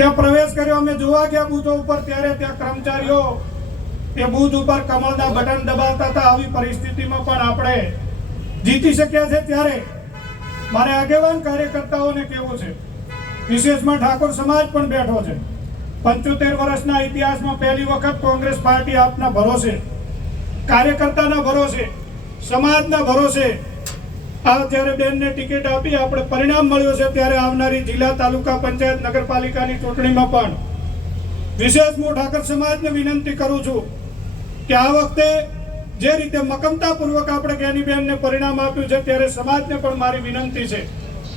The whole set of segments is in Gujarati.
ત્યાં પ્રવેશ કર્યો, અમે જોવા ગયા બૂથો ઉપર, ત્યારે ત્યાં કર્મચારીઓ એ બૂથ ઉપર કમળના બટન દબાવતા હતા. આવી પરિસ્થિતિમાં પણ આપણે જીતી શક્યા છે ત્યારે. મારે આગેવાન કાર્યકર્તાઓને કહેવું છે, વિશેષમાં ઠાકોર સમાજ પણ બેઠો છે. પંચોતેર વર્ષના ઇતિહાસમાં પહેલી વખત કોંગ્રેસ પાર્ટી આપના ભરોસે, કાર્યકર્તાના ભરોસે, સમાજના ભરોસે આ જ્યારે બેનને ટિકિટ આપી આપણે પરિણામ મળ્યું છે ત્યારે આવનારી જિલ્લા તાલુકા પંચાયત નગરપાલિકાની ચૂંટણીમાં પણ વિશેષ હું ઠાકર સમાજને વિનંતી કરું છું કે આ વખતે જે રીતે મકમતાપૂર્વક આપણે જ્ઞાનીબેનને પરિણામ આપ્યું છે ત્યારે સમાજને પણ મારી વિનંતી છે.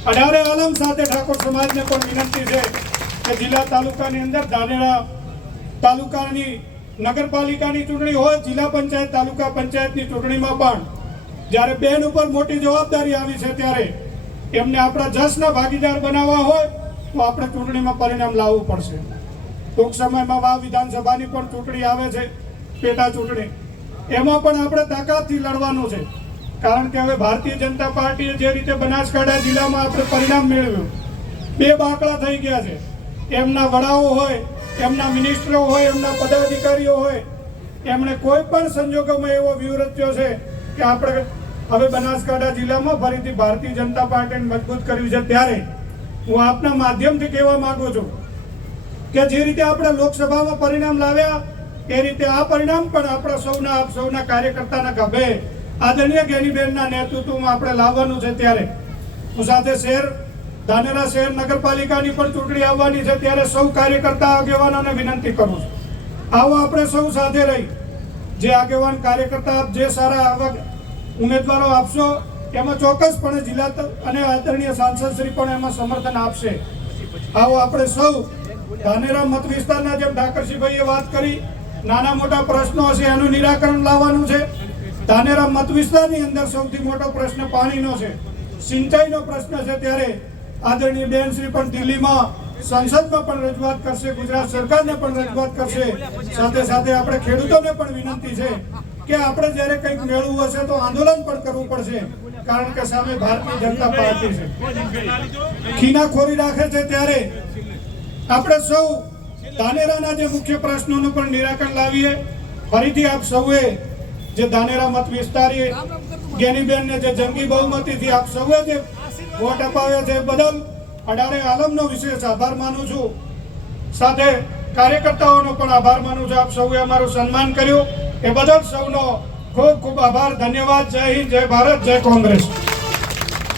અઢારે આલમ સાથે ઠાકોર સમાજને પણ વિનંતી છે કે જિલ્લા તાલુકાની અંદર ધાનેરા તાલુકાની નગરપાલિકાની ચૂંટણી હોય, જિલ્લા પંચાયત, તાલુકા પંચાયતની ચૂંટણીમાં પણ જ્યારે બેન ઉપર મોટી જવાબદારી આવી છે ત્યારે એમને આપણા જસના ભાગીદાર બનાવવા હોય તો આપણે ચૂંટણીમાં પરિણામ લાવવું પડશે. ટૂંક સમયમાં વા વિધાનસભાની પણ ચૂંટણી આવે છે, પેટા ચૂંટણી. એમાં પણ આપણે તાકાતથી લડવાનું છે. કારણ કે હવે ભારતીય જનતા પાર્ટીએ જે રીતે બનાસકાંઠા જિલ્લામાં આપણે પરિણામ મેળવ્યું, બે બાકડા થઈ ગયા છે. એમના વડાઓ હોય, એમના મિનિસ્ટરો હોય, એમના પદાધિકારીઓ હોય, એમણે કોઈ પણ સંજોગોમાં એવો વ્યૂહ રચ્યો છે કે આપણે હવે બનાસકાંઠા જિલ્લામાં ફરીથી ભારતીય જનતા પાર્ટીને મજબૂત કર્યું છે ત્યારે હું આપના માધ્યમથી કહેવા માંગુ છું કે જે રીતે આપણે લોકસભામાં પરિણામ લાવ્યા, એ રીતે આ પરિણામ પણ આપણા સૌના, આપ સૌના કાર્યકર્તાના ગભે આદરણીય ગેનીબેનના નેતૃત્વમાં આપણે લાવવાનું છે ત્યારે. હું સાથે શહેર, ધાનેરા શહેર નગરપાલિકાની પણ ચૂંટણી આવવાની છે ત્યારે સૌ કાર્યકર્તા આગેવાનોને વિનંતી કરું છું. આવો આપણે સૌ સાથે રહી જે આગેવાન કાર્યકર્તા આપ જે સારા આવા ઉમેદવારો આપશો, એમાં ચોક્કસપણે જિલ્લા અને આદરણીય સાંસદ શ્રી પણ એમાં સમર્થન આપશે. આવો આપણે સૌ ધાનેરા મત વિસ્તારના જેમ ઠાકરસિંહભાઈએ વાત કરી, નાના મોટા પ્રશ્નો હશે, એનું નિરાકરણ લાવવાનું છે. ધાનેરા મત વિસ્તારની અંદર સૌથી મોટો પ્રશ્ન પાણીનો છે. સિંચાઈનો પ્રશ્ન છે ત્યારે આદરણીય બેન શ્રી પણ દિલ્હીમાં સંસદમાં પણ રજૂઆત કરશે, ગુજરાત સરકારને પણ રજૂઆત કરશે. સાથે સાથે આપણે ખેડૂતોને પણ વિનંતી છે કે આપણે જ્યારે કંઈક મેળવવું હશે તો આંદોલન પણ કરવું પડશે, કારણ કે સામે ભારતીય જનતા પાર્ટી છે. ખીનાખોરી રાખે છે ત્યારે આપણે સૌ દાનેરાના જે મુખ્ય પ્રશ્નોનું પણ નિરાકરણ લાવીએ. ફરીથી આપ સૌએ જે દાનેરા મત વિસ્તારીએ જ્ઞાનીબેનને જે જંગી બહુમતીથી આપ સૌએ જે વોટ અપાવ્યા છે બદલ અઢારે આલમનો વિશેષ આભાર માનું છું. સાથે કાર્યકર્તાઓનો પણ આભાર માનું છું. આપ સૌએ અમારું સન્માન કર્યું. એ બદલ સૌનો ખૂબ ખૂબ આભાર. ધન્યવાદ. જય હિન્દ, જય ભારત, જય કોંગ્રેસ.